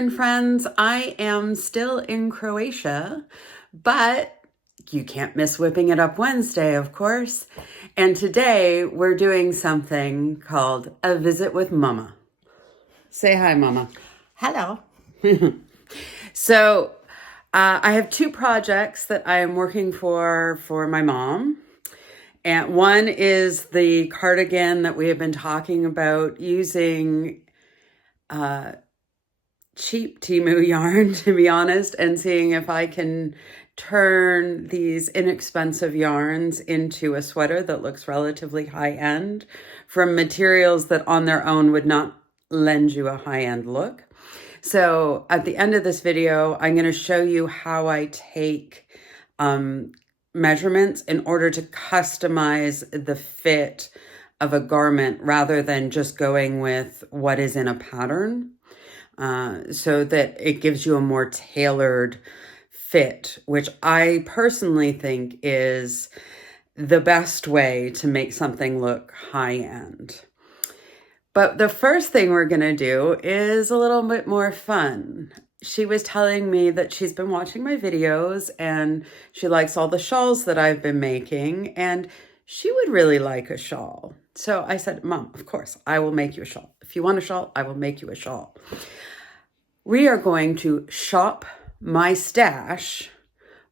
yarn friends. I am still in Croatia, but you can't miss Whipping It Up Wednesday, of course. And today we're doing something called A Visit with Mama. Say hi, Mama. Hello. So I have two projects that I am working for my mom. And one is the cardigan that we have been talking about using cheap Temu yarn, to be honest, and seeing if I can turn these inexpensive yarns into a sweater that looks relatively high-end from materials that on their own would not lend you a high-end look. So at the end of this video, I'm going to show you how I take measurements in order to customize the fit of a garment rather than just going with what is in a pattern, so that it gives you a more tailored fit, which I personally think is the best way to make something look high-end. But the first thing we're going to do is a little bit more fun. She was telling me that she's been watching my videos and she likes all the shawls that I've been making, and she would really like a shawl. So I said, Mom, of course, I will make you a shawl. If you want a shawl, I will make you a shawl. We are going to shop my stash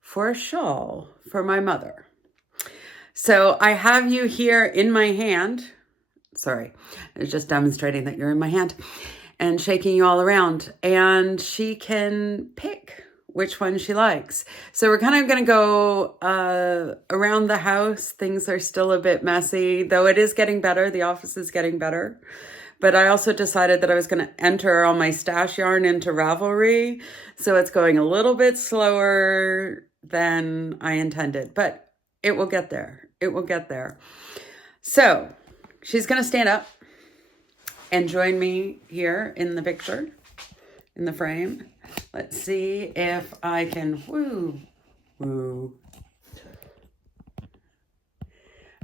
for a shawl for my mother. So I have you here in my hand. Sorry, I was just demonstrating that you're in my hand and shaking you all around, and she can pick which one she likes. So we're kind of going to go around the house. Things are still a bit messy, though it is getting better. The office is getting better. But I also decided that I was going to enter all my stash yarn into Ravelry. So it's going a little bit slower than I intended, but it will get there. It will get there. So she's going to stand up and join me here in the picture, in the frame. Let's see if I can, woo.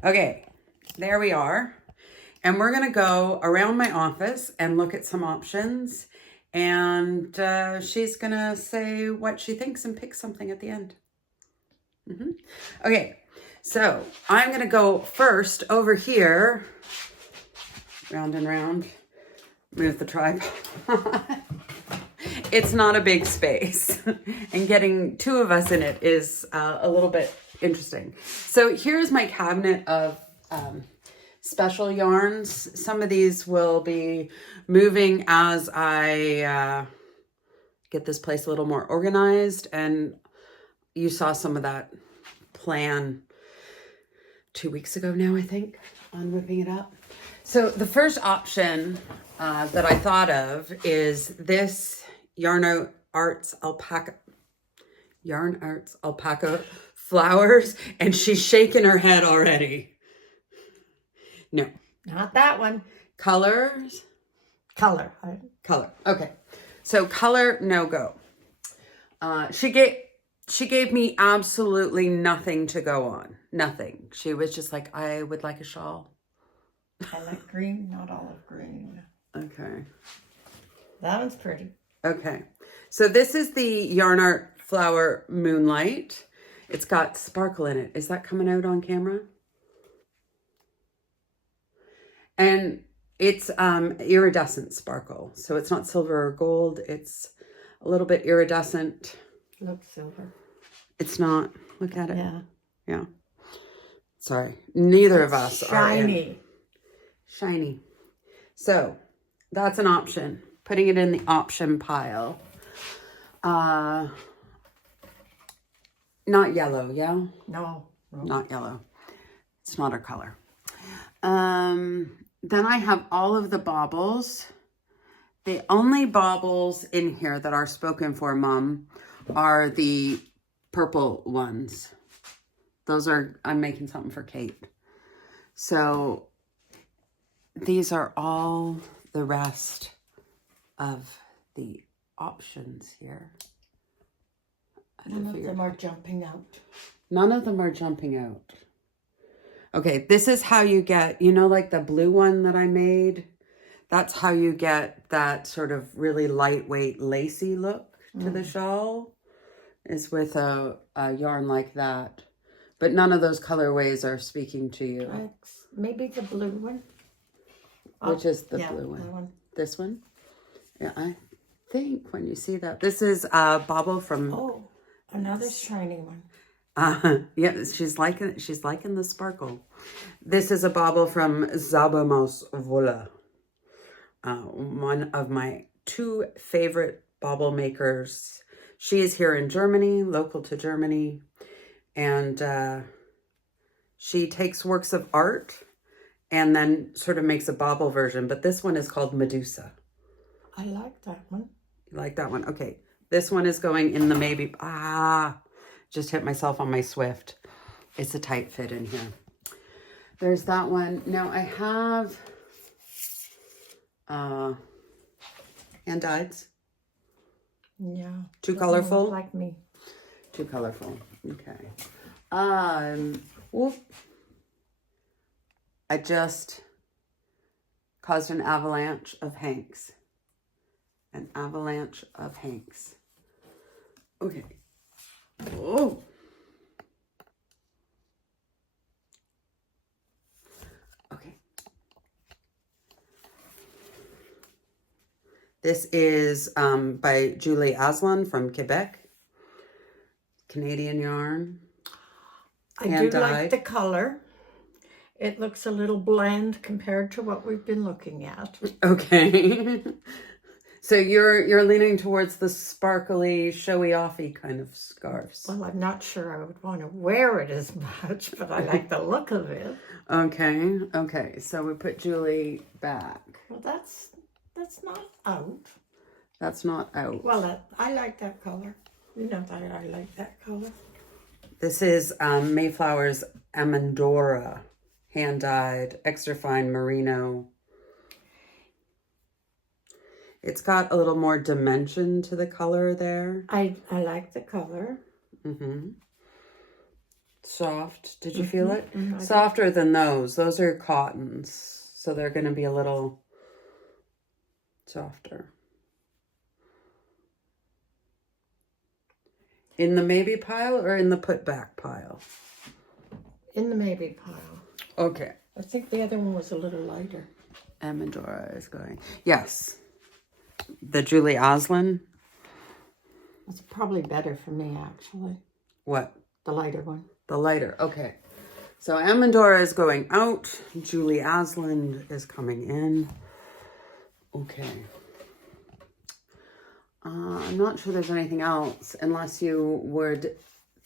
Okay, there we are. And we're going to go around my office and look at some options. And she's going to say what she thinks and pick something at the end. Okay, so I'm going to go first over here. Round and round. Move the tripod. It's not a big space. And getting two of us in it is a little bit interesting. So here's my cabinet of special yarns. Some of these will be moving as I get this place a little more organized. And you saw some of that plan 2 weeks ago now, I think, on Whipping It Up. So the first option that I thought of is this Yarn Arts alpaca flowers, and she's shaking her head already. No. Not that one. Colors? Color. Color. Okay. So color, no go. She gave me absolutely nothing to go on. Nothing. She was just like, I would like a shawl. I like green, not olive green. Okay. That one's pretty. Okay. So this is the Yarn Art Flower Moonlight. It's got sparkle in it. Is that coming out on camera? And it's iridescent sparkle. So it's not silver or gold. It's a little bit iridescent. Looks silver. It's not. Look at it. Yeah. Yeah. Sorry. Neither of us are in. Shiny. So that's an option. Putting it in the option pile. Not yellow, yeah? No. Not yellow. It's not our color. Then I have all of the baubles. The only baubles in here that are spoken for, Mom, are the purple ones. Those are, I'm making something for Kate. So these are all the rest of the options here. None of them are jumping out. None of them are jumping out. Okay, this is how you get, you know, like the blue one that I made? That's how you get that sort of really lightweight, lacy look to the shawl, is with a yarn like that. But none of those colorways are speaking to you. Maybe the blue one. Which is the blue one? That one. This one? Yeah, I think when you see that. This is a bauble from... Oh, another shiny one. Yeah, she's liking the sparkle. This is a bauble from Zabamos Wolle. One of my 2 favorite bauble makers. She is here in Germany, local to Germany. And she takes works of art and then sort of makes a bauble version. But this one is called Medusa. I like that one. You like that one? Okay. This one is going in the maybe... just hit myself on my Swift. It's a tight fit in here. There's that one. Now I have hand-dyeds. Yeah. Too colorful? Like me. Too colorful. Okay. I just caused an avalanche of hanks. An avalanche of hanks. Okay. Oh. Okay. This is by Julie Aslan from Quebec. Canadian yarn. I do like the color. It looks a little bland compared to what we've been looking at. Okay. So you're leaning towards the sparkly, showy-offy kind of scarves. Well, I'm not sure I would want to wear it as much, but I like the look of it. Okay. Okay. So we put Julie back. Well, that's not out. That's not out. Well, I like that color. You know that I like that color. This is Mayflower's Amandora, hand-dyed, extra fine merino. It's got a little more dimension to the color there. I like the color. Mm-hmm. Soft. Did you feel it? Mm-hmm. Softer than those. Those are cottons. So they're going to be a little softer. In the maybe pile or in the put back pile? In the maybe pile. Okay. I think the other one was a little lighter. Amandora is going. Yes. The Julie Aslan. That's probably better for me, actually. What? The lighter one. The lighter. Okay. So Amandora is going out. Julie Aslan is coming in. Okay. I'm not sure there's anything else unless you would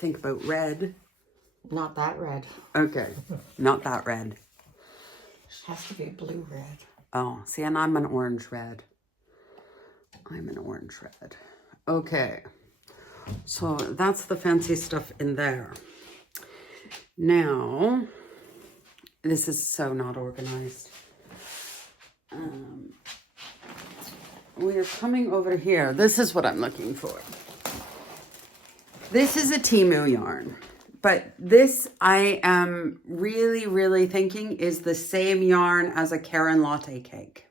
think about red. Not that red. Okay. Not that red. It has to be a blue red. Oh, see, and I'm an orange red. I'm an orange red. Okay. So that's the fancy stuff in there. Now, this is so not organized. We are coming over here. This is what I'm looking for. This is a Temu yarn. But this, I am really, really thinking is the same yarn as a Caron Latte cake.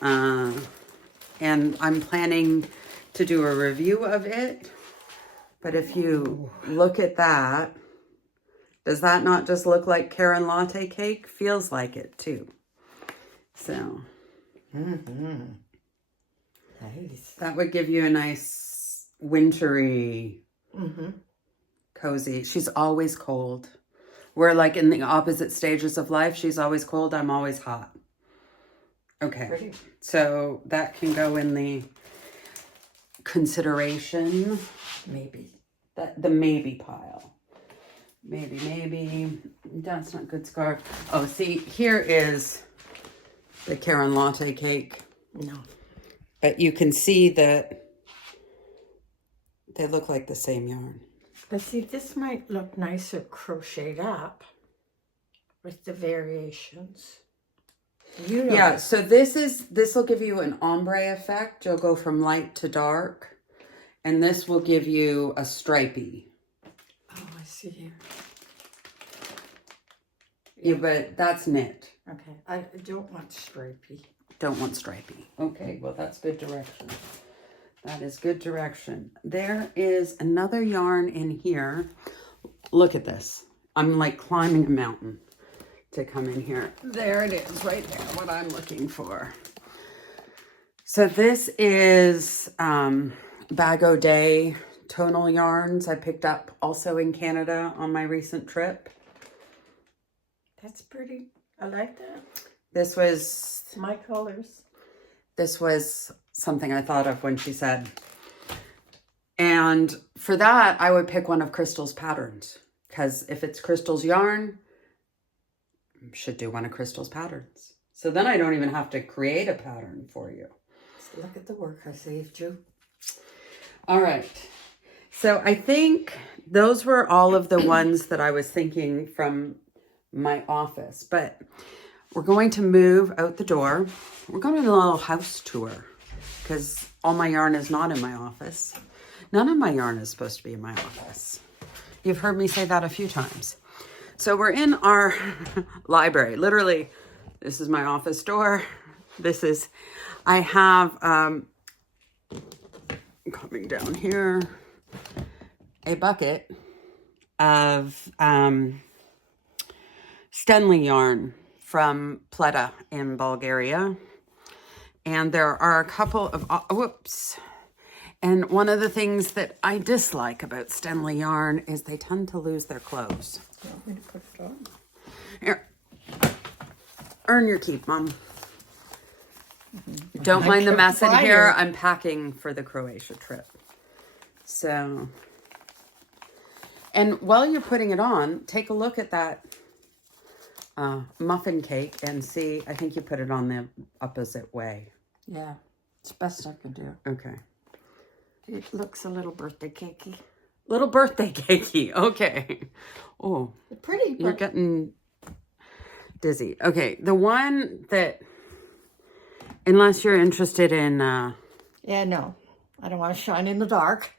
And I'm planning to do a review of it. But if you look at that, does that not just look like Caron Latte cake? Feels like it too. So. Nice. That would give you a nice wintry, cozy. She's always cold. We're like in the opposite stages of life. She's always cold. I'm always hot. Okay. Pretty. So that can go in the consideration. Maybe. The maybe pile. Maybe. That's not good scarf. Oh, see, here is the Caron Latte cake. No. But you can see that they look like the same yarn. But see, this might look nicer crocheted up with the variations. You know. Yeah, so this will give you an ombre effect. You'll go from light to dark. And this will give you a stripey. Oh, I see here. Yeah, but that's knit. Okay, I don't want stripey. Don't want stripy. Okay, well, that's good direction. That is good direction. There is another yarn in here. Look at this. I'm like climbing a mountain to come in here. There it is, right there, what I'm looking for. So this is Bag O' Day tonal yarns I picked up also in Canada on my recent trip. That's pretty. I like that. This was My colors. This was something I thought of when she said. And for that, I would pick one of Crystal's patterns. Because if it's Crystal's yarn, I should do one of Crystal's patterns. So then I don't even have to create a pattern for you. Let's look at the work I saved you. All right. So I think those were all of the ones that I was thinking from my office. But we're going to move out the door. We're going on a little house tour because all my yarn is not in my office. None of my yarn is supposed to be in my office. You've heard me say that a few times. So we're in our library. Literally, this is my office door. I have, coming down here, a bucket of Stenley yarn from Pleda in Bulgaria. And there are a couple of, whoops. And one of the things that I dislike about Stenley yarn is they tend to lose their clothes. You want me to put it on? Here. Earn your keep, Mom. Don't mind the mess in here. I'm packing for the Croatia trip. So, and while you're putting it on, take a look at that muffin cake and see. I think you put it on the opposite way. Yeah, it's the best I could do. Okay. It looks a little birthday cakey. Little birthday cakey. Okay. Oh, Pretty, you're but getting dizzy. Okay, the one that, unless you're interested in, yeah, no, I don't want to shine in the dark.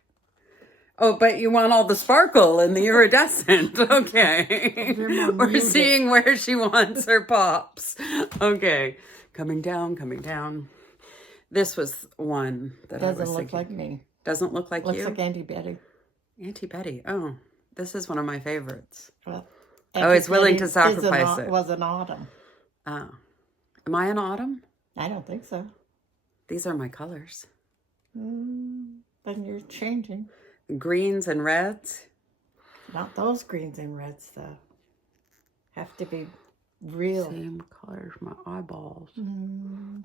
oh, but you want all the sparkle and the iridescent. Okay. We're seeing where she wants her pops. Okay. Coming down, coming down. This was one that I was Doesn't look thinking. like me. Doesn't look like Looks you? like Auntie Betty. Auntie Betty. Oh, this is one of my favorites. Well, Oh, it's willing to Betty sacrifice it. Was an autumn. Oh. Am I an autumn? I don't think so. These are my colors. Then you're changing. Greens and reds. Not those greens and reds, though. Have to be real. Same colors, my eyeballs. Mm.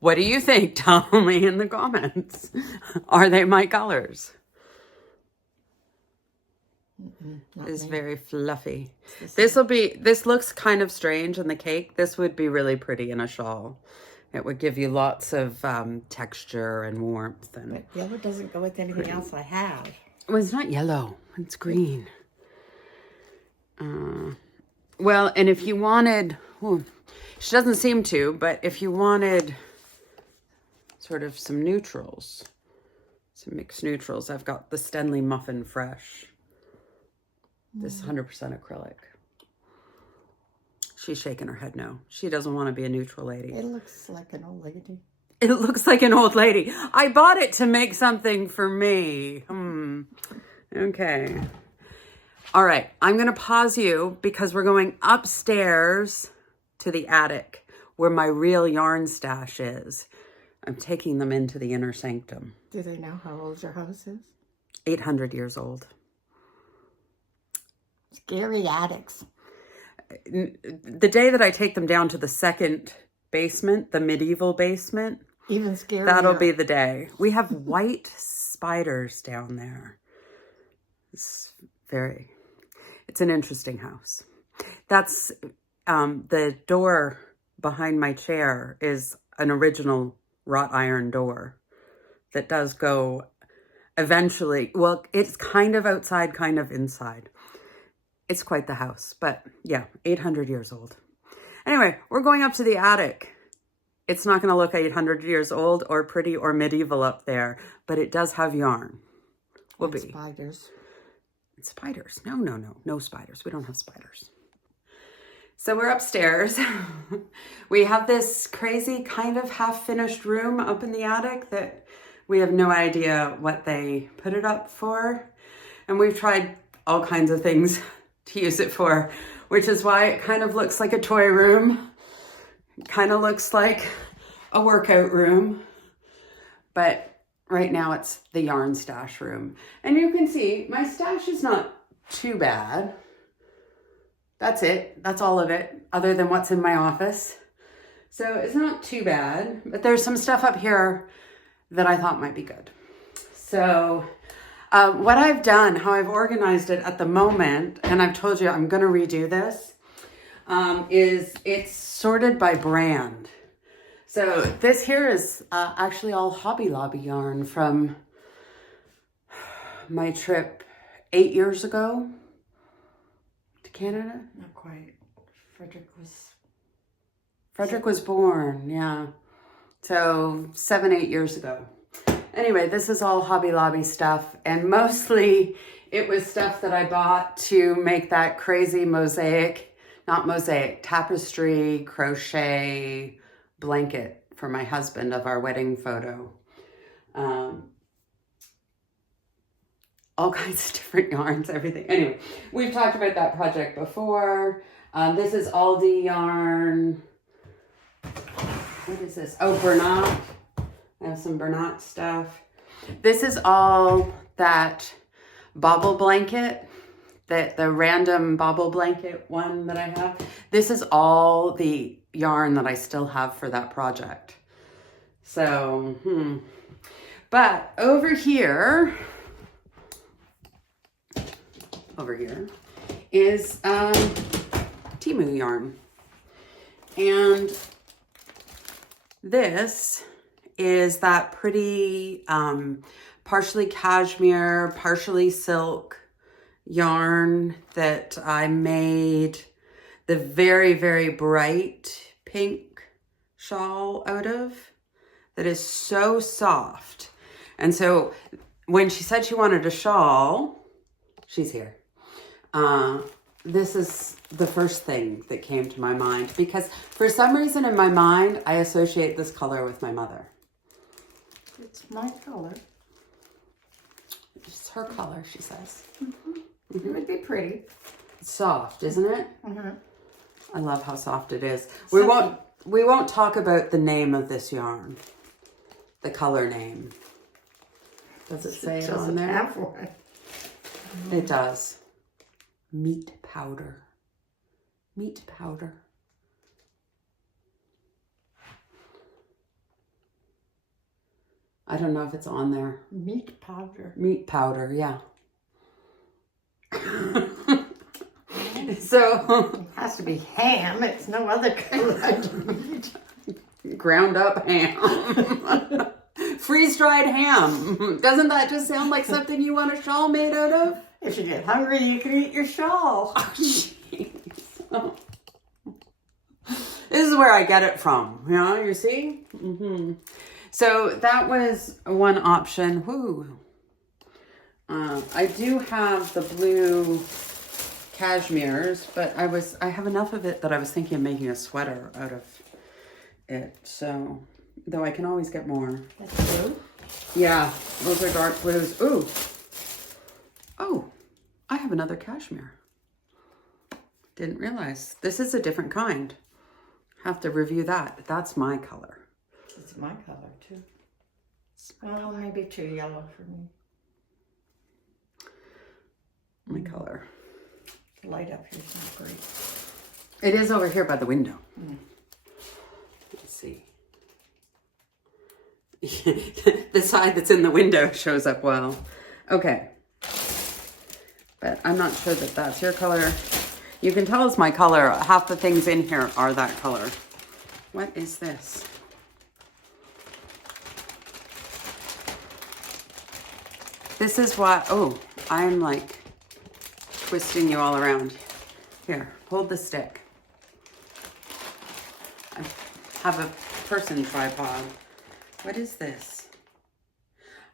What do you think? Tell me in the comments. Are they my colors? It's me. very fluffy. This looks kind of strange in the cake. This would be really pretty in a shawl. It would give you lots of texture and warmth. And But yellow doesn't go with anything else I have. well, it's not yellow. It's green. Well, and if you wanted, she doesn't seem to, but if you wanted sort of some neutrals, some mixed neutrals, I've got the Stenley Muffin Fresh. This is 100% acrylic. She's shaking her head no. She doesn't want to be a neutral lady. It looks like an old lady. It looks like an old lady. I bought it to make something for me. Okay. All right. I'm going to pause you because we're going upstairs to the attic where my real yarn stash is. I'm taking them into the inner sanctum. Do they know how old your house is? 800 years old. Scary attics. The day that I take them down to the second basement, the medieval basement, Even scarier. that'll be the day. We have white spiders down there. It's an interesting house. That's the door behind my chair is an original wrought iron door that does go eventually. Well, it's kind of outside, kind of inside. It's quite the house, but yeah, 800 years old. Anyway, we're going up to the attic. It's not going to look 800 years old or pretty or medieval up there, but it does have yarn. Will be. Spiders. Spiders. No spiders. We don't have spiders. So we're upstairs. We have this crazy kind of half-finished room up in the attic that we have no idea what they put it up for. And we've tried all kinds of things to use it for, which is why it kind of looks like a toy room. It kind of looks like a workout room. But right now it's the yarn stash room. And you can see my stash is not too bad. That's it. That's all of it, other than what's in my office. So it's not too bad, but there's some stuff up here that I thought might be good. So what I've done, how I've organized it at the moment, and I've told you I'm going to redo this, is it's sorted by brand. So this here is actually all Hobby Lobby yarn from my trip 8 years ago to Canada. Not quite. Frederick was born, yeah. So 7, 8 years ago. Anyway, this is all Hobby Lobby stuff, and mostly it was stuff that I bought to make that crazy tapestry, crochet blanket for my husband of our wedding photo. All kinds of different yarns, everything. Anyway, we've talked about that project before. This is Aldi yarn. What is this? Oh, Bernat. I have some Bernat stuff. This is all that bobble blanket, the random bobble blanket one that I have. This is all the yarn that I still have for that project. So, But over here is Temu yarn. And this is that pretty partially cashmere, partially silk yarn that I made the very, very bright pink shawl out of, that is so soft. And so when she said she wanted a shawl, she's here. This is the first thing that came to my mind, because for some reason in my mind, I associate this color with my mother. It's my color. It's her color, she says. It would be pretty. It's soft, isn't it? I love how soft it is. We won't talk about the name of this yarn. The color name. Does it say it on there? Have one. It does. Meat powder. Meat powder. I don't know if it's on there. Meat powder. Meat powder, yeah. So it has to be ham. It's no other kind of meat. Ground up ham. Freeze-dried ham. Doesn't that just sound like something you want a shawl made out of? If you get hungry, you can eat your shawl. Oh, jeez. Oh. This is where I get it from. You know, you see? So that was one option. Woo. I do have the blue cashmeres, but I have enough of it that I was thinking of making a sweater out of it. So, though I can always get more. That's blue? Yeah, those are dark blues. Ooh. Oh, I have another cashmere. Didn't realize. This is a different kind. Have to review that. That's my color. It's my color too. Well, maybe too yellow for me. My color. The light up here is not great. It is over here by the window. Let's see. The side that's in the window shows up well. Okay. But I'm not sure that that's your color. You can tell it's my color. Half the things in here are that color. What is this? This is what, oh, I'm like twisting you all around. Here, hold the stick. I have a person tripod. What is this?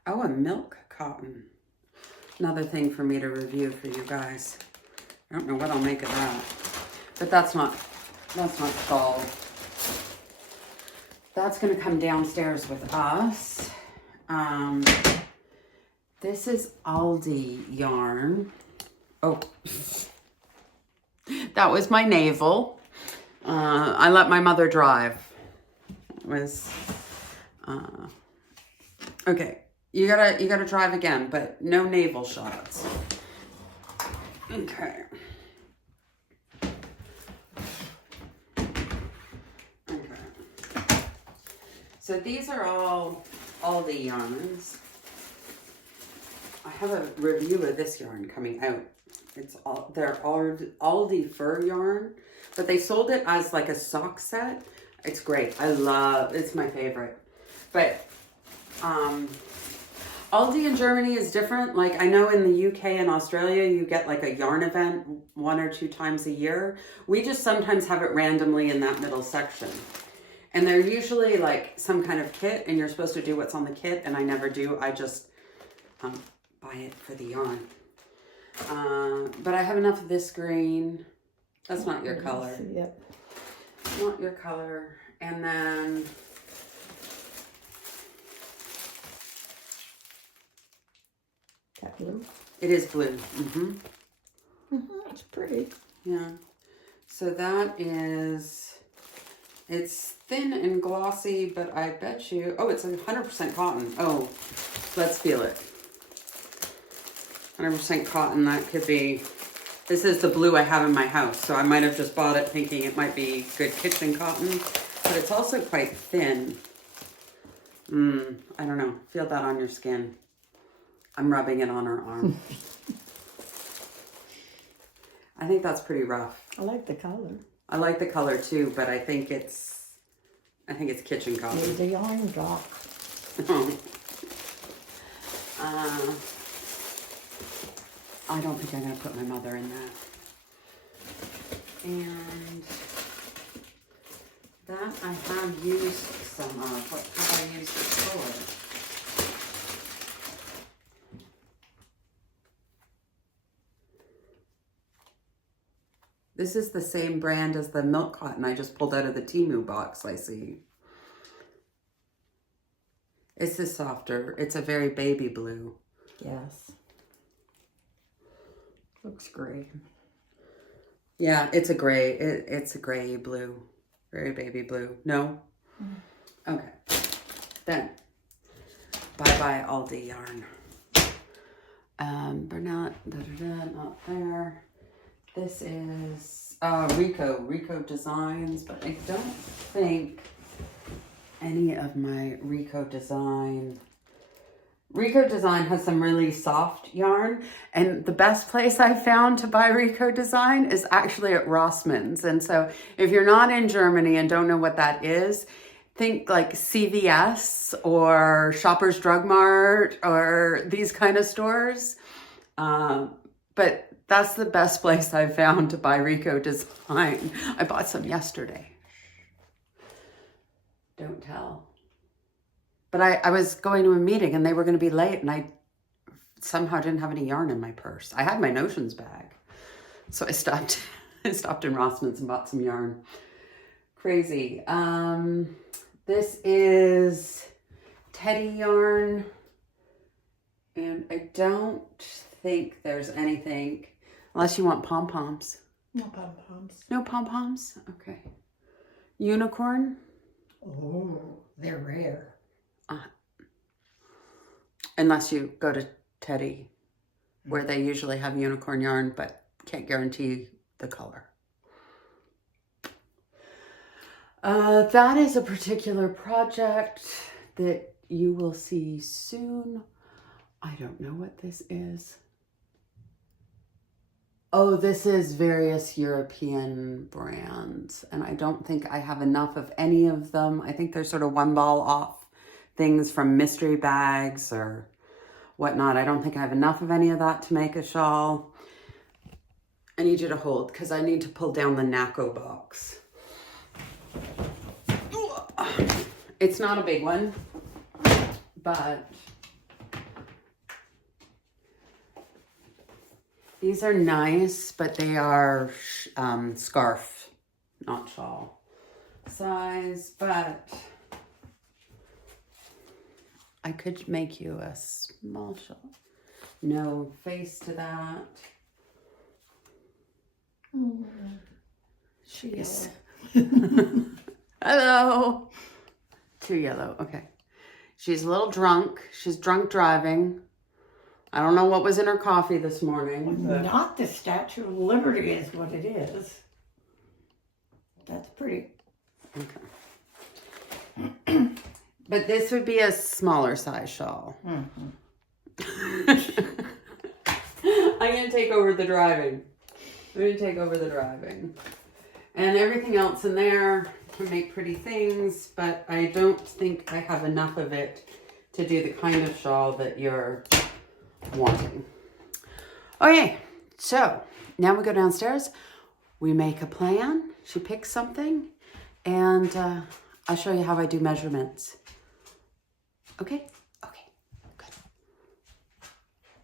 Oh, a milk cotton. Another thing for me to review for you guys. I don't know what I'll make of that. But that's not That's not shawl. That's gonna come downstairs with us. This is Aldi yarn. Oh, that was my navel. I let my mother drive. It was, okay. You gotta drive again, but no navel shots. Okay. So these are all Aldi yarns. I have a review of this yarn coming out. They're Aldi fur yarn, but they sold it as like a sock set. It's great. It's my favorite. But Aldi in Germany is different. Like I know in the UK and Australia, you get like a yarn event 1 or 2 times a year. We just sometimes have it randomly in that middle section. And they're usually like some kind of kit and you're supposed to do what's on the kit, and I never do. I just buy it for the yarn. But I have enough of this green. That's not your color. Yep. Not your color. And then That blue. it is blue. It's pretty. Yeah. So that is, it's thin and glossy, but I bet you, oh, it's 100% cotton. Oh, let's feel it. 100% cotton, that could be, this is the blue I have in my house, so I might have just bought it thinking it might be good kitchen cotton, but it's also quite thin. I don't know, feel that on your skin. I'm rubbing it on her arm. I think that's pretty rough. I like the color. I like the color too, but I think it's kitchen cotton. Maybe the yarn drop. I don't think I'm gonna put my mother in that. And that I have used some of. What have I used it for? This is the same brand as the milk cotton I just pulled out of the Temu box, I see. This is softer. It's a very baby blue. Yes. Looks gray. Yeah, it's a gray. It's a gray blue. Very baby blue. No? Okay. Then, bye-bye Aldi yarn. Bernat, not there. This is Rico Designs, but I don't think any of my Rico Design has some really soft yarn, and the best place I found to buy Rico Design is actually at Rossmann's. And so if you're not in Germany and don't know what that is, think like CVS or Shoppers Drug Mart or these kind of stores. But that's the best place I've found to buy Rico Design. I bought some yesterday. Don't tell. But I was going to a meeting and they were going to be late, and I somehow didn't have any yarn in my purse. I had my notions bag. So I stopped in Rossmann's and bought some yarn. Crazy. This is Teddy yarn. And I don't think there's anything, unless you want pom-poms. No pom-poms. No pom-poms? Okay. Unicorn? Oh, they're rare. Unless you go to Teddy, where they usually have unicorn yarn, but can't guarantee the color. That is a particular project that you will see soon. I don't know what this is. Oh, this is various European brands, and I don't think I have enough of any of them. I think they're sort of one ball off things from mystery bags or whatnot. I don't think I have enough of any of that to make a shawl. I need you to hold because I need to pull down the NACO box. It's not a big one, but these are nice, but they are scarf not shawl size, but I could make you a small shawl. No face to that. She's hello. Too yellow. Okay. She's a little drunk. She's drunk driving. I don't know what was in her coffee this morning. But... Not the Statue of Liberty is what it is. That's pretty. Okay. But this would be a smaller size shawl. I'm going to take over the driving. And everything else in there can make pretty things, but I don't think I have enough of it to do the kind of shawl that you're wanting. Okay, so now we go downstairs. We make a plan. She picks something, and I'll show you how I do measurements. Okay? Okay, good.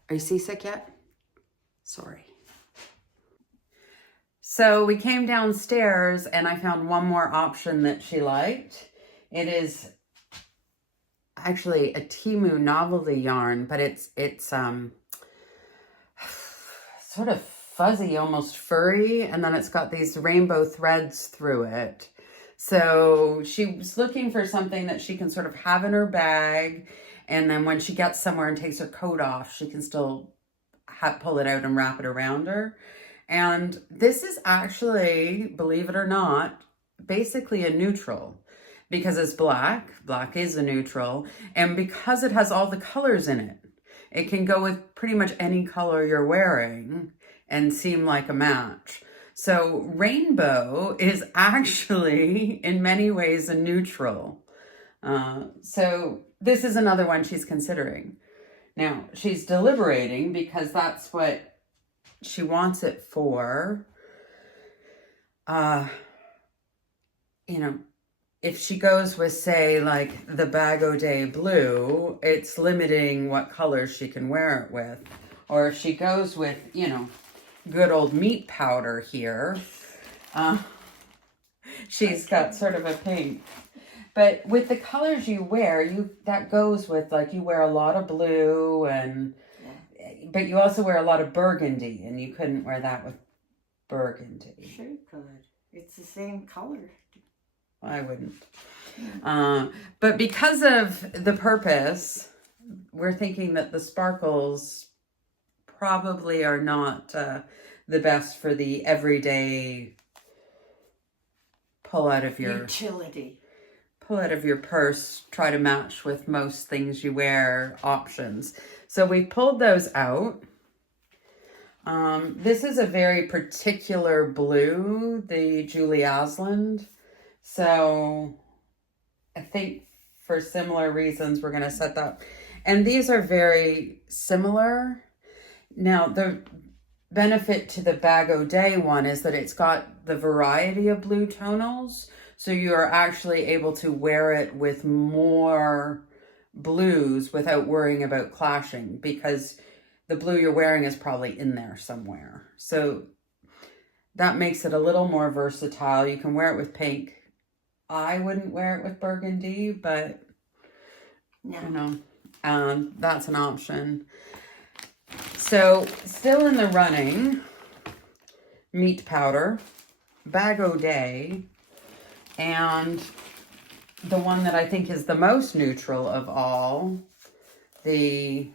Are you seasick yet? Sorry. So we came downstairs and I found one more option that she liked. It is actually a Temu novelty yarn, but it's sort of fuzzy, almost furry, and then it's got these rainbow threads through it. So she was looking for something that she can sort of have in her bag, and then when she gets somewhere and takes her coat off, she can still pull it out and wrap it around her. And this is actually, believe it or not, basically a neutral because it's black. Black is a neutral. And because it has all the colors in it, it can go with pretty much any color you're wearing and seem like a match. So rainbow is actually, in many ways, a neutral. So this is another one she's considering. Now, she's deliberating because that's what she wants it for. You know, if she goes with, say, like the Bag O' Day blue, it's limiting what colors she can wear it with. Or if she goes with, you know, good old meat powder here, she's got sort of a pink. But with the colors you wear, that goes with, like, you wear a lot of blue and... But you also wear a lot of burgundy, and you couldn't wear that with burgundy. Sure you could. It's the same color. I wouldn't. But because of the purpose, we're thinking that the sparkles probably are not the best for the everyday pull out of your... Utility. Pull out of your purse, try to match with most things you wear options. So we pulled those out. This is a very particular blue, the Julie Osland. So I think for similar reasons, we're going to set that. And these are very similar. Now, the benefit to the Bag O' Day one is that it's got the variety of blue tonals. So you are actually able to wear it with more blues without worrying about clashing, because the blue you're wearing is probably in there somewhere. So that makes it a little more versatile. You can wear it with pink. I wouldn't wear it with burgundy, but No. you know, that's an option. So still in the running, meat powder, Bag O' Day, and the one that I think is the most neutral of all, the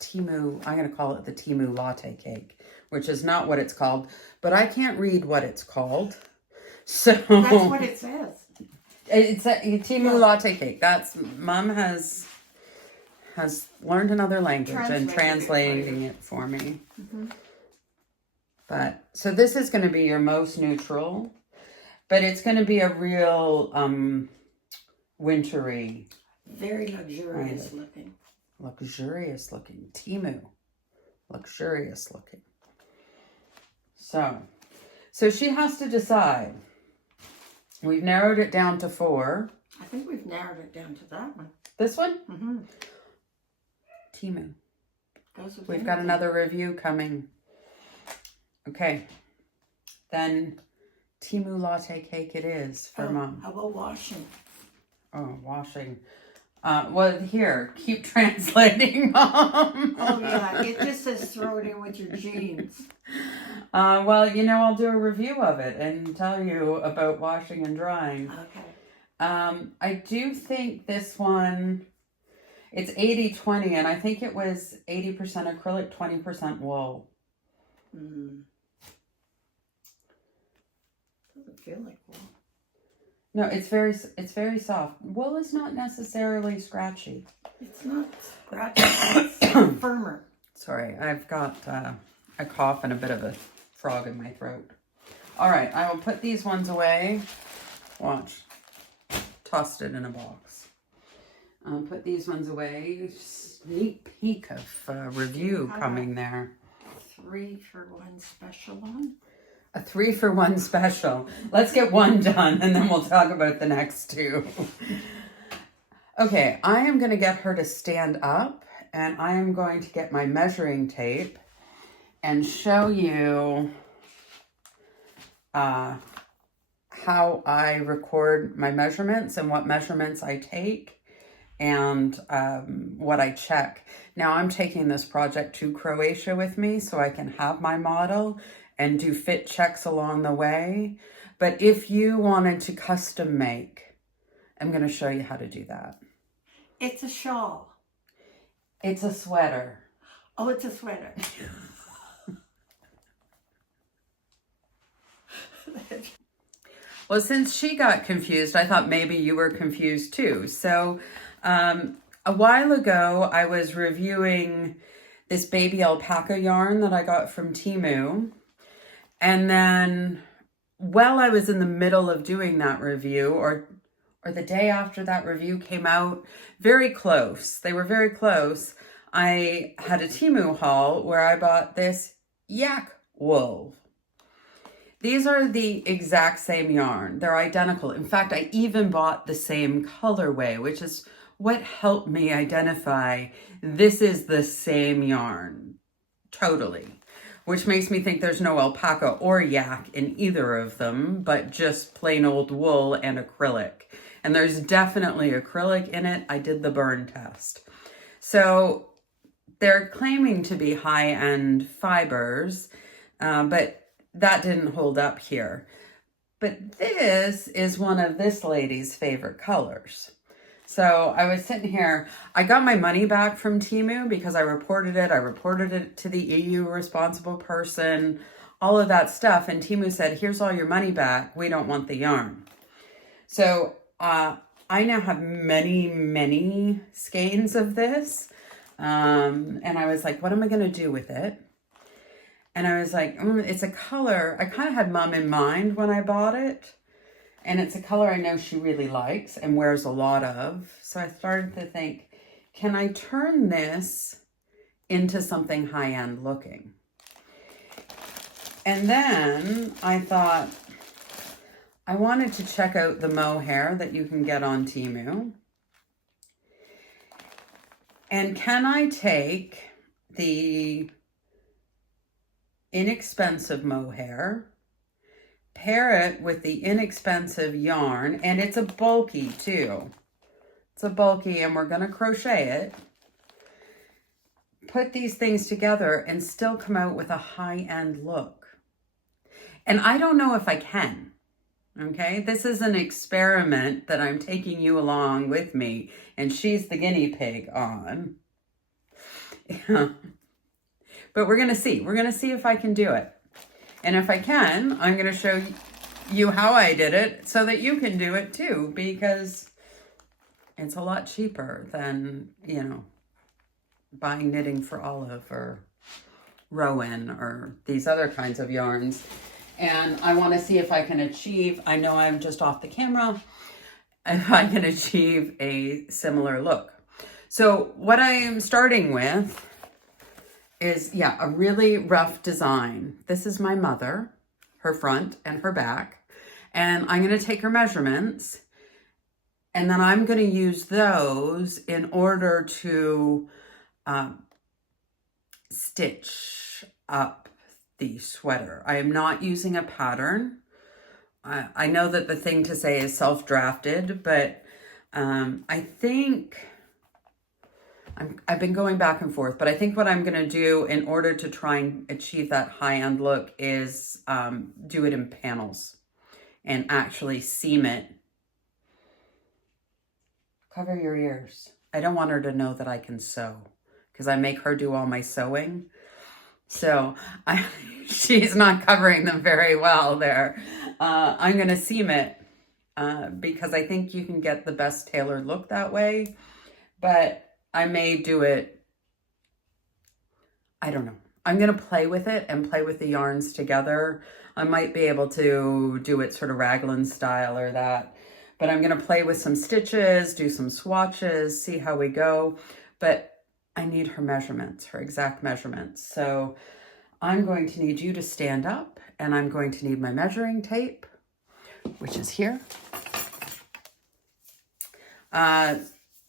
Temu, I'm going to call it the Temu latte cake, which is not what it's called, but I can't read what it's called. So That's what it says. It's a Temu latte cake. That's, Mom has learned another language and translating it for me. Mm-hmm. But, so this is going to be your most neutral, but it's going to be a real wintry. Very luxurious looking. Luxurious looking. Temu. Luxurious looking. So she has to decide. We've narrowed it down to 4. I think we've narrowed it down to that one. This one? Mm-hmm. Temu. We've We've got another review coming. Okay. Then Temu latte cake it is for Mom. How about washing? Oh, washing. Well, here, keep translating, Mom. Oh, yeah, it just says throw it in with your jeans. Well, you know, I'll do a review of it and tell you about washing and drying. Okay. I do think this one, it's 80-20, and I think it was 80% acrylic, 20% wool. Doesn't feel like wool. No, it's very soft. Wool is not necessarily scratchy. It's not scratchy, it's firmer. Sorry, I've got a cough and a bit of a frog in my throat. All right, I will put these ones away. Watch. Tossed it in a box. Put these ones away. Sneak peek of review coming there. 3-for-1 special one. A 3-for-1 special. Let's get one done and then we'll talk about the next two. Okay, I am going to get her to stand up and I am going to get my measuring tape and show you how I record my measurements and what measurements I take and what I check. Now I'm taking this project to Croatia with me so I can have my model and do fit checks along the way. But if you wanted to custom make, I'm going to show you how to do that. It's a shawl. It's a sweater. Oh, it's a sweater. Well, since she got confused, I thought maybe you were confused too. So a while ago, I was reviewing this baby alpaca yarn that I got from Temu. And then while I was in the middle of doing that review, or the day after that review came out, very close. They were very close. I had a Temu haul where I bought this yak wool. These are the exact same yarn. They're identical. In fact, I even bought the same colorway, which is what helped me identify this is the same yarn. Totally. Which makes me think there's no alpaca or yak in either of them, but just plain old wool and acrylic. And there's definitely acrylic in it. I did the burn test. So they're claiming to be high-end fibers, but that didn't hold up here. But this is one of this lady's favorite colors. So I was sitting here, I got my money back from Temu because I reported it. I reported it to the EU responsible person, all of that stuff. And Temu said, here's all your money back. We don't want the yarn. So I now have many, many skeins of this. And I was like, what am I going to do with it? And I was like, it's a color. I kind of had Mom in mind when I bought it. And it's a color I know she really likes and wears a lot of. So I started to think, can I turn this into something high-end looking? And then I thought, I wanted to check out the mohair that you can get on Temu. And can I take the inexpensive mohair, pair it with the inexpensive yarn, and it's a bulky too. It's a bulky, and we're going to crochet it. Put these things together and still come out with a high-end look. And I don't know if I can. Okay, this is an experiment that I'm taking you along with me, and she's the guinea pig on. Yeah. But we're going to see. We're going to see if I can do it. And if I can, I'm going to show you how I did it so that you can do it too, because it's a lot cheaper than, you know, buying Knitting for Olive or Rowan or these other kinds of yarns. And I want to see if I can achieve, I know I'm just off the camera, if I can achieve a similar look. So what I am starting with is, yeah, a really rough design. This is my mother, her front and her back. And I'm going to take her measurements. And then I'm going to use those in order to stitch up the sweater. I am not using a pattern. I know that the thing to say is self-drafted, but I think I've been going back and forth, but I think what I'm going to do in order to try and achieve that high-end look is do it in panels and actually seam it. Cover your ears. I don't want her to know that I can sew because I make her do all my sewing. So she's not covering them very well there. I'm going to seam it because I think you can get the best tailored look that way. But I may do it, I don't know. I'm going to play with it and play with the yarns together. I might be able to do it sort of raglan style or that. But I'm going to play with some stitches, do some swatches, see how we go. But I need her measurements, her exact measurements. So I'm going to need you to stand up, and I'm going to need my measuring tape, which is here.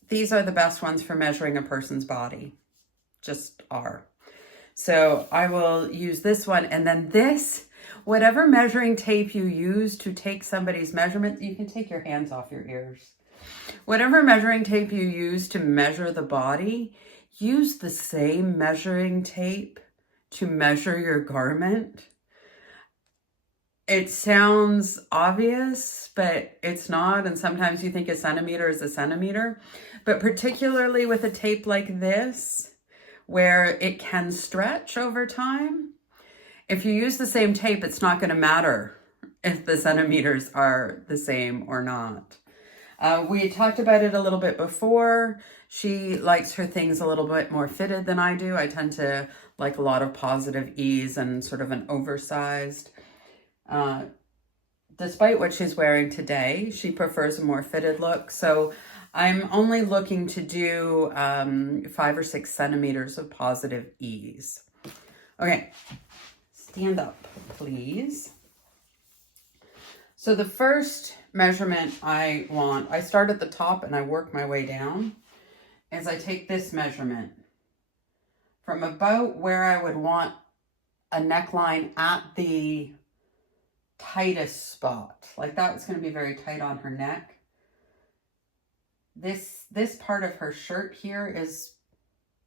These are the best ones for measuring a person's body, just are. So I will use this one, and then this, whatever measuring tape you use to take somebody's measurement, you can take your hands off your ears. Whatever measuring tape you use to measure the body, use the same measuring tape to measure your garment. It sounds obvious, but it's not. And sometimes you think a centimeter is a centimeter. But particularly with a tape like this, where it can stretch over time, if you use the same tape, it's not going to matter if the centimeters are the same or not. We talked about it a little bit before. She likes her things a little bit more fitted than I do. I tend to like a lot of positive ease and sort of an oversized. Despite what she's wearing today, she prefers a more fitted look. So I'm only looking to do 5 or 6 centimeters of positive ease. Okay, stand up, please. So the first measurement I start at the top and I work my way down, is I take this measurement from about where I would want a neckline at the tightest spot. Like that was going to be very tight on her neck. This part of her shirt here is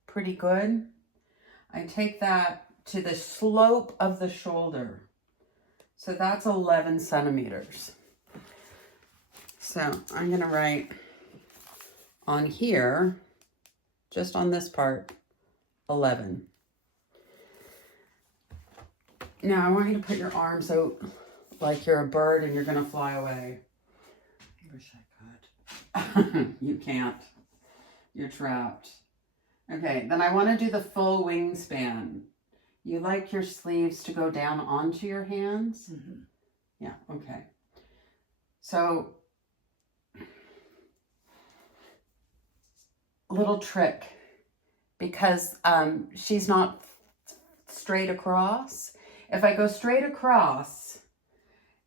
pretty good. I take that to the slope of the shoulder. So that's 11 centimeters. So I'm going to write on here, just on this part, 11. Now I want you to put your arms out like you're a bird and you're going to fly away. I wish I could. You can't. You're trapped. Okay, then I want to do the full wingspan. You like your sleeves to go down onto your hands? Mm-hmm. Yeah, okay. So, little trick, because she's not straight across. If I go straight across,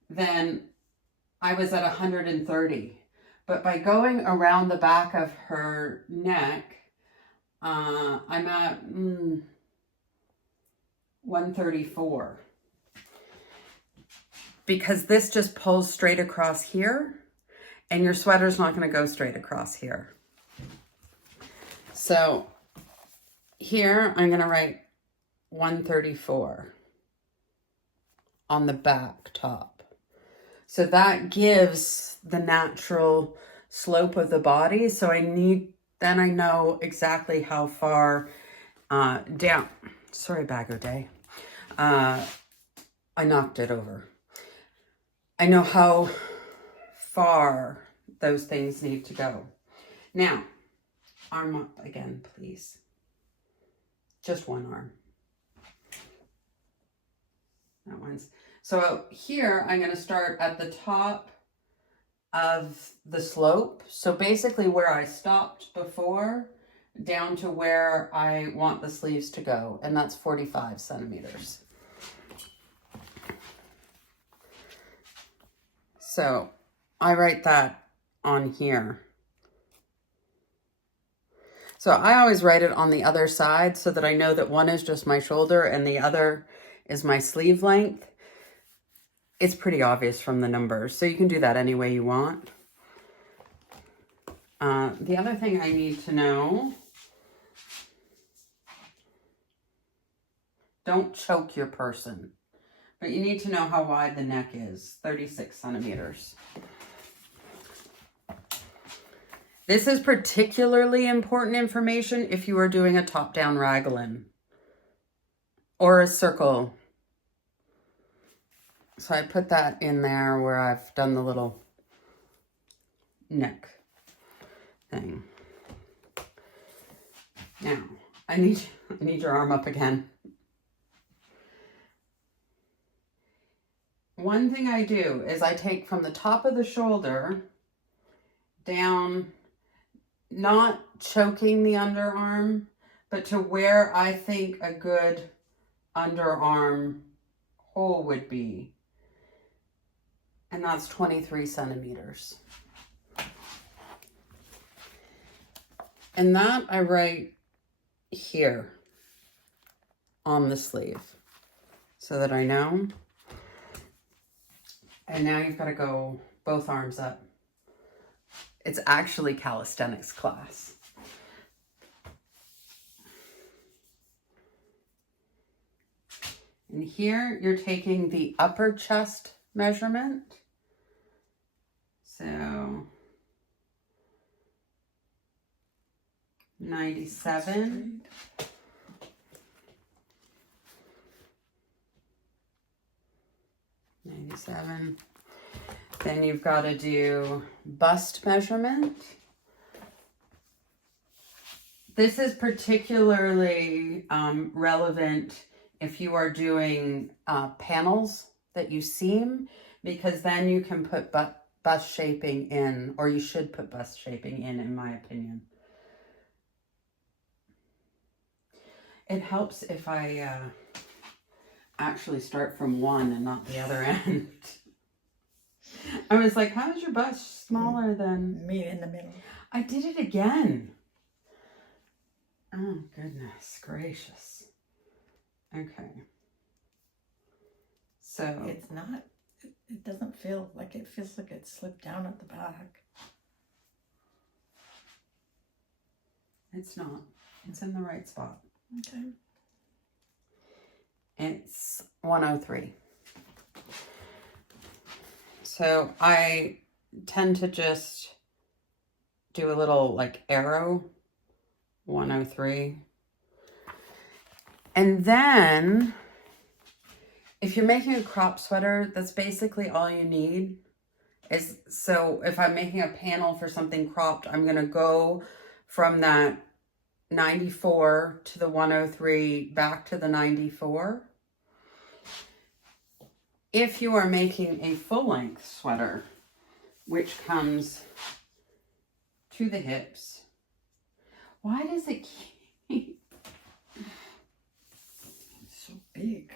then I was at 130. But by going around the back of her neck, I'm at 134. Because this just pulls straight across here, and your sweater's not going to go straight across here. So here I'm going to write 134 on the back top. So that gives the natural slope of the body. So I know exactly how far down. Sorry, Bag O' Day. I knocked it over. I know how far those things need to go. Now, arm up again, please. Just one arm. That one's. So here, I'm going to start at the top of the slope. So basically where I stopped before, down to where I want the sleeves to go. And that's 45 centimeters. So I write that on here. So I always write it on the other side so that I know that one is just my shoulder and the other is my sleeve length. it's pretty obvious from the numbers. So you can do that any way you want. The other thing I need to know, don't choke your person, but you need to know how wide the neck is, 36 centimeters. This is particularly important information if you are doing a top-down raglan or a circle. So I put that in there where I've done the little neck thing. Now, I need your arm up again. One thing I do is I take from the top of the shoulder down, not choking the underarm, but to where I think a good underarm hole would be. And that's 23 centimeters. And that I write here on the sleeve so that I know. And now you've got to go both arms up. It's actually calisthenics class. And here you're taking the upper chest measurement. So 97. Then you've got to do bust measurement. This is particularly relevant if you are doing panels that you seam, because then you can put bust shaping in, or you should put bust shaping in my opinion. It helps if I actually start from one and not the other end. I was like, how is your bust smaller than... Me in the middle. I did it again. Oh, goodness gracious. Okay. So... It's not, it doesn't feel like, it feels like it slipped down at the back. It's not. It's in the right spot. Okay. It's 103. So I tend to just do a little like arrow, 103. And then if you're making a crop sweater, that's basically all you need. Is, so if I'm making a panel for something cropped, I'm going to go from that 94 to the 103 back to the 94. If you are making a full-length sweater, which comes to the hips, why does it keep... It's so big.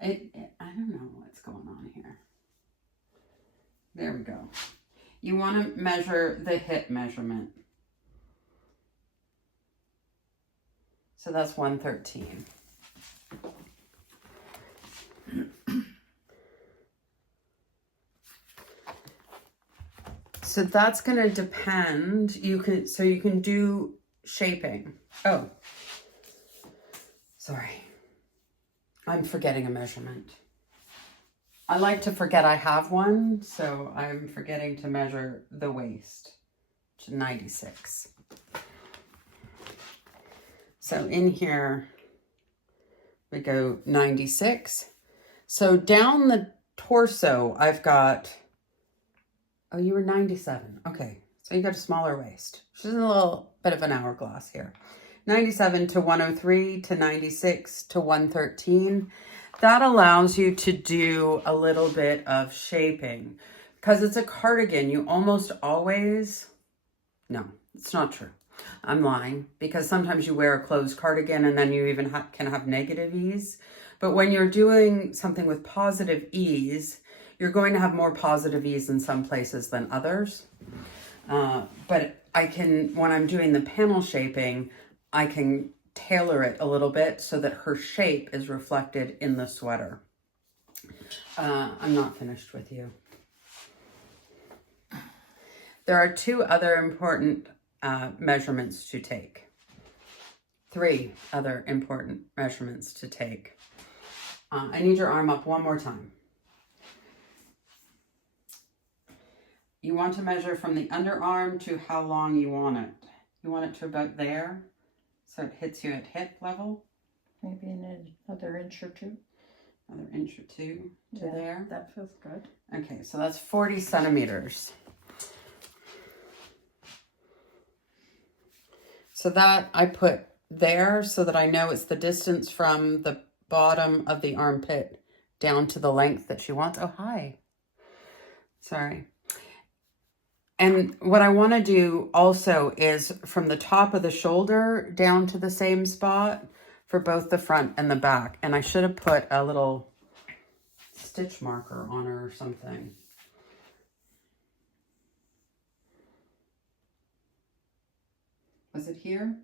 I don't know what's going on here. There we go. You want to measure the hip measurement. So that's 113. So that's going to depend. You can do shaping. Oh, sorry. I'm forgetting a measurement. I like to forget I have one, so I'm forgetting to measure the waist to 96. So in here, we go 96. So down the torso, I've got, oh, you were 97. Okay, so you got a smaller waist. She's a little bit of an hourglass here. 97 to 103 to 96 to 113. That allows you to do a little bit of shaping. Because it's a cardigan, you almost always... No, it's not true. I'm lying. Because sometimes you wear a closed cardigan and then you even can have negative ease. But when you're doing something with positive ease, you're going to have more positive ease in some places than others. But I can, when I'm doing the panel shaping, I can tailor it a little bit so that her shape is reflected in the sweater. I'm not finished with you. There are 2 other important measurements to take. 3 other important measurements to take. I need your arm up one more time. You want to measure from the underarm to how long you want it. You want it to about there, so it hits you at hip level. Maybe another inch or 2. Another inch or 2 to there. That feels good. Okay, so that's 40 centimeters. So that I put there so that I know it's the distance from the bottom of the armpit down to the length that she wants. Oh, hi. Sorry. And what I want to do also is from the top of the shoulder down to the same spot for both the front and the back. And I should have put a little stitch marker on her or something. Was it here?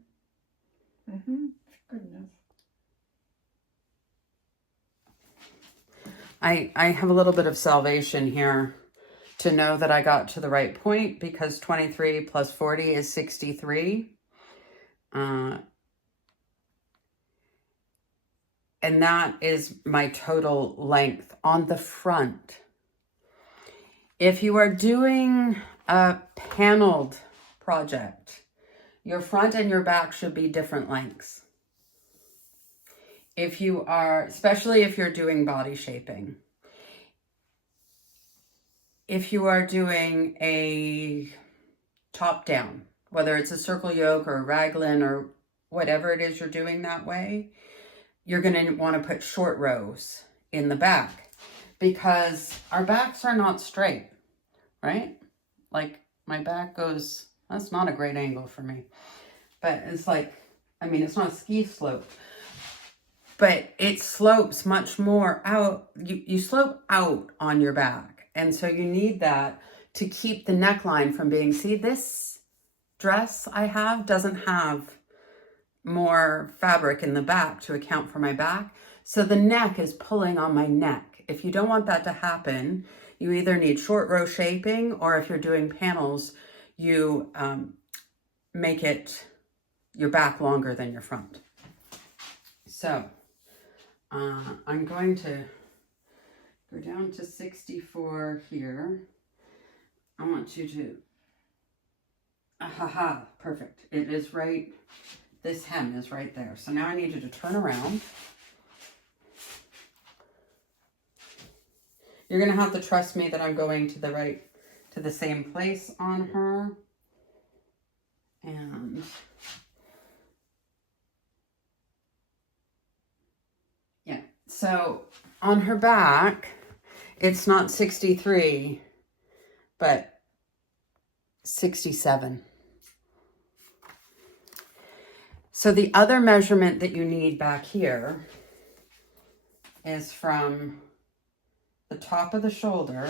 Mm-hmm. Good enough. I have a little bit of salvation here to know that I got to the right point, because 23 plus 40 is 63. And that is my total length on the front. If you are doing a paneled project, your front and your back should be different lengths. If you are, especially if you're doing body shaping. If you are doing a top down, whether it's a circle yoke or a raglan or whatever it is you're doing that way, you're going to want to put short rows in the back, because our backs are not straight, right? Like my back goes, that's not a great angle for me, but it's like, I mean, it's not a ski slope, but it slopes much more out. You slope out on your back. And so you need that to keep the neckline from being, see, this dress I have doesn't have more fabric in the back to account for my back. So the neck is pulling on my neck. If you don't want that to happen, you either need short row shaping, or if you're doing panels, you make it your back longer than your front. So I'm going to go down to 64 here. I want you to, perfect. It is right, this hem is right there. So now I need you to turn around. You're gonna have to trust me that I'm going to the same place on her. And yeah, so on her back, it's not 63, but 67. So the other measurement that you need back here is from the top of the shoulder.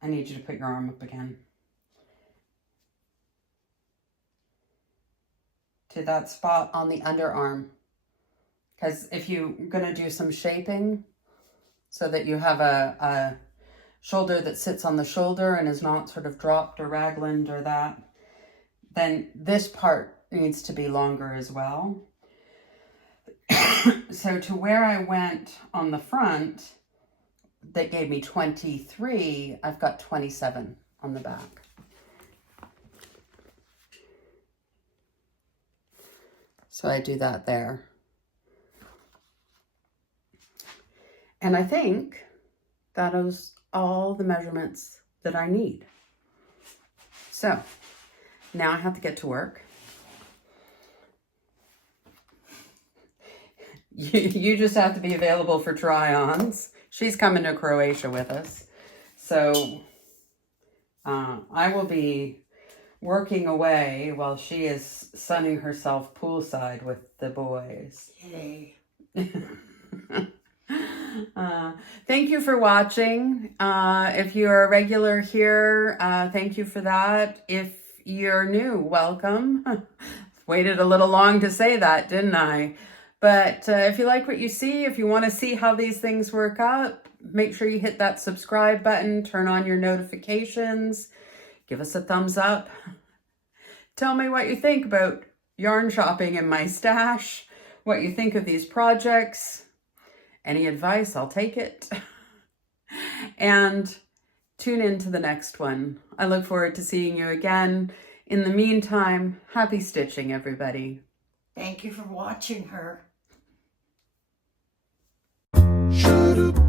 I need you to put your arm up again. To that spot on the underarm. Because if you're going to do some shaping so that you have a shoulder that sits on the shoulder and is not sort of dropped or raglaned or that, then this part needs to be longer as well. So to where I went on the front, that gave me 23, I've got 27 on the back. So I do that there. And I think that is all the measurements that I need. So now I have to get to work. You just have to be available for try-ons. She's coming to Croatia with us. So I will be working away while she is sunning herself poolside with the boys. Yay. Thank you for watching. If you're a regular here, thank you for that. If you're new, welcome. Waited a little long to say that, didn't I? But if you like what you see, if you want to see how these things work out, make sure you hit that subscribe button, turn on your notifications, give us a thumbs up. Tell me what you think about yarn shopping in my stash, what you think of these projects. Any advice, I'll take it. And tune in to the next one. I look forward to seeing you again. In the meantime, happy stitching, everybody. Thank you for watching her. Shut up.